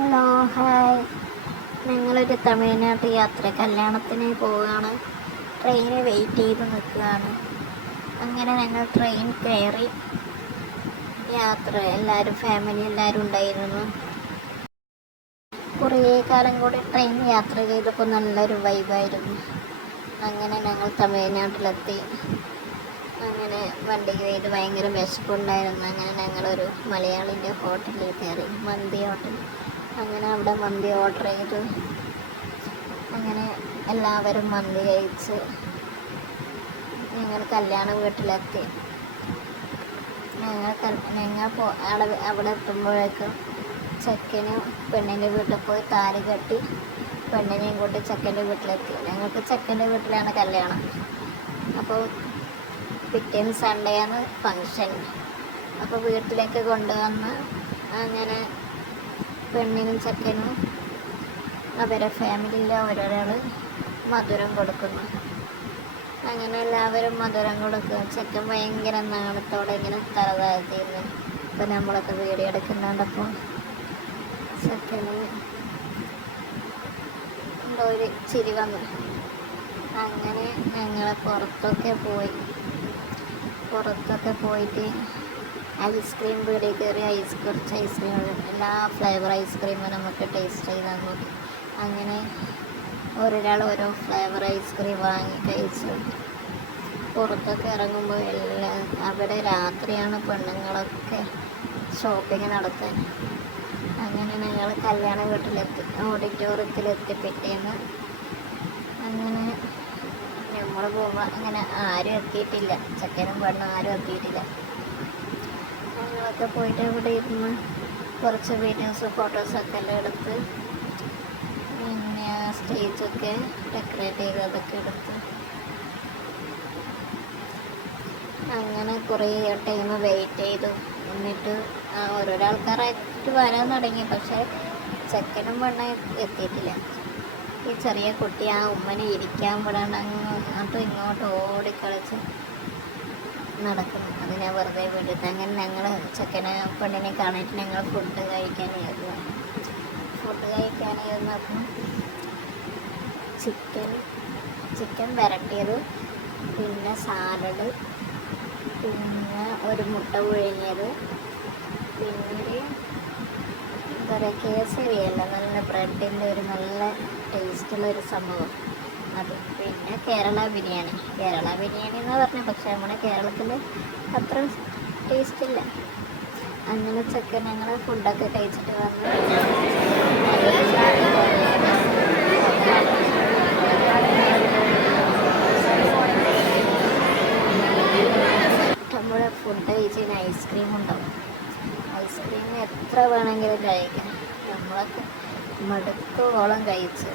Hello, hi. ഞങ്ങളൊരു തമിഴ്നാട്ട് യാത്ര കല്യാണത്തിന് പോവുകയാണ്. ട്രെയിന് വെയിറ്റ് ചെയ്ത് നിൽക്കുകയാണ്. അങ്ങനെ ഞങ്ങൾ ട്രെയിൻ കയറി യാത്ര, എല്ലാവരും ഫാമിലി എല്ലാവരും ഉണ്ടായിരുന്നു. കുറേ കാലം കൂടി ട്രെയിൻ യാത്ര ചെയ്തപ്പോൾ നല്ലൊരു വൈബായിരുന്നു. അങ്ങനെ ഞങ്ങൾ തമിഴ്നാട്ടിലെത്തി. അങ്ങനെ വണ്ടി കയറി ഭയങ്കര വിശപ്പുണ്ടായിരുന്നു. അങ്ങനെ ഞങ്ങളൊരു മലയാളിൻ്റെ ഹോട്ടലിൽ കയറി, മന്തി ഹോട്ടൽ. അങ്ങനെ അവിടെ മന്തി ഓർഡർ ചെയ്തു. അങ്ങനെ എല്ലാവരും മന്തി കഴിച്ച് ഞങ്ങൾ കല്യാണ വീട്ടിലെത്തി. അവിടെ എത്തുമ്പോഴേക്കും ചെക്കന് പെണ്ണിൻ്റെ വീട്ടിൽ പോയി താലി കെട്ടി പെണ്ണിനെയും കൂട്ടി ചെക്കൻ്റെ വീട്ടിലെത്തി. ഞങ്ങൾക്ക് ചെക്കൻ്റെ വീട്ടിലാണ് കല്യാണം. അപ്പോൾ പിറ്റേന്ന് സൺഡേ ആണ് ഫങ്ഷൻ. അപ്പോൾ വീട്ടിലേക്ക് കൊണ്ടുവന്ന് അങ്ങനെ പെണ്ണിനും ചെക്കനും അവരെ ഫാമിലിയിലെ ഓരോരാൾ മധുരം കൊടുക്കുന്നു. അങ്ങനെ എല്ലാവരും മധുരം കൊടുക്കും. ചെക്കൻ ഭയങ്കര നാണത്തോടെ ഇങ്ങനെ തല താഴ്ത്തിയിരുന്നു. ഇപ്പം നമ്മളൊക്കെ വീഡിയോ എടുക്കുന്നുണ്ടപ്പോൾ ചെക്കന് എന്തോ ഒരു ചിരി വന്നു. അങ്ങനെ ഞങ്ങൾ പുറത്തൊക്കെ പോയിട്ട് ഐസ്ക്രീം പീടികയിൽ കയറി കുറച്ച് ഐസ്ക്രീം, എല്ലാ ഫ്ലേവർ ഐസ്ക്രീമും നമുക്ക് ടേസ്റ്റ് ചെയ്താൽ നോക്കി. അങ്ങനെ ഒരാൾ ഓരോ ഫ്ലേവർ ഐസ്ക്രീം വാങ്ങി കഴിച്ചു. പുറത്തൊക്കെ ഇറങ്ങുമ്പോൾ അവിടെ രാത്രിയാണ് പെണ്ണുങ്ങളൊക്കെ ഷോപ്പിംഗ് നടത്താൻ. അങ്ങനെ ഞങ്ങൾ കല്യാണ വീട്ടിലെത്തി, ഓഡിറ്റോറിയത്തിലെത്തി പിറ്റേന്ന്. അങ്ങനെ നമ്മൾ പോകുമ്പോൾ അങ്ങനെ ആരും എത്തിയിട്ടില്ല, ചെക്കനും പെണ്ണും ആരും എത്തിയിട്ടില്ല. ഞങ്ങളൊക്കെ പോയിട്ട് ഇവിടെ ഇരുന്ന് കുറച്ച് വീഡിയോസ് ഫോട്ടോസൊക്കെ എല്ലാം എടുത്ത്, പിന്നെ സ്റ്റേജൊക്കെ ഡെക്കറേറ്റ് ചെയ്തതൊക്കെ എടുത്ത് അങ്ങനെ കുറേ ടൈം വെയിറ്റ് ചെയ്തു. എന്നിട്ട് ഓരോരോ ആൾക്കാരായിട്ട് വരാൻ തുടങ്ങി. പക്ഷേ ചെക്കനും പെണ്ണും എത്തിയിട്ടില്ല. ഈ ചെറിയ കുട്ടി ആ ഉമ്മനെ ഇരിക്കാൻ വിടാണ്ട് അങ്ങോട്ടും ഇങ്ങോട്ടും ഓടിക്കളിച്ച് നടക്കുന്നു. അതിനെ വെറുതെ വിടുന്നത്. അങ്ങനെ ഞങ്ങൾ ചെക്കനെ പെണ്ണിനെ കാണിയിട്ട് ഞങ്ങൾ ഫുഡ് കഴിക്കാനായിരുന്നു. അപ്പം ചിക്കൻ വരട്ടിയത്, പിന്നെ സാലഡ്, പിന്നെ ഒരു മുട്ട പുഴുങ്ങിയത്, പിന്നെ എന്താ പറയുക, കേസരിയല്ല, നല്ല ബ്രെഡിൻ്റെ ഒരു നല്ല ടേസ്റ്റുള്ളൊരു സംഭവം അത്. പിന്നെ കേരള ബിരിയാണി എന്ന് പറഞ്ഞു. പക്ഷെ നമ്മുടെ കേരളത്തിൽ അത്ര ടേസ്റ്റ് ഇല്ല. അങ്ങനെ ചെക്കൻ ഞങ്ങൾ ഫുഡൊക്കെ കഴിച്ചിട്ട് വന്ന് നമ്മുടെ ഫുഡ് കഴിച്ചതിന് ഐസ്ക്രീം ഉണ്ടാവും. ഐസ്ക്രീം എത്ര വേണമെങ്കിലും കഴിക്കാം. നമ്മളൊക്കെ മടുക്കോളം കഴിച്ച്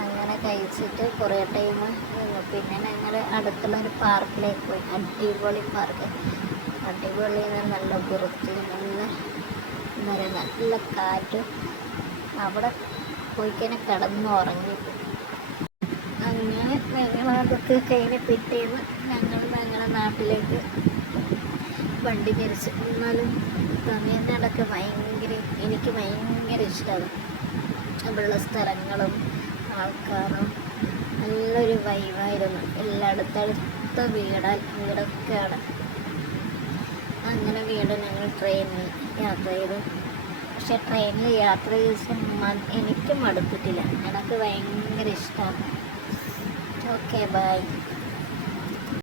അങ്ങനെ കഴിച്ചിട്ട് കുറേ ടൈം നിന്നു. പിന്നെ ഞങ്ങൾ അടുത്തുള്ള ഒരു പാർക്കിലേക്ക് പോയി. അടിപൊളി പാർക്ക്, അടിപൊളി നല്ല വൃത്തി, നല്ല എന്താ പറയുക, നല്ല കാറ്റും. അവിടെ പോയി കഴിഞ്ഞാൽ കിടന്നുറങ്ങി. അങ്ങനെ ഞങ്ങളതൊക്കെ കഴിഞ്ഞ് പിറ്റേന്ന് ഞങ്ങളുടെ നാട്ടിലേക്ക് വണ്ടി തിരിച്ച്. എന്നാലും തമിഴ്നാടൊക്കെ എനിക്ക് ഭയങ്കര ഇഷ്ടമാണ്. അവിടെയുള്ള സ്ഥലങ്ങളും ആൾക്കാരും നല്ലൊരു വൈബായിരുന്നു. അടുത്തടുത്ത വീടൊക്കെയാണ്. അങ്ങനെ ഞങ്ങൾ ട്രെയിനിൽ യാത്ര ചെയ്തു. പക്ഷെ ട്രെയിനിൽ യാത്ര ചെയ്ത് എനിക്ക് മടുത്തിട്ടില്ല. എനിക്ക് ഭയങ്കര ഇഷ്ടമാണ്. Okay, by.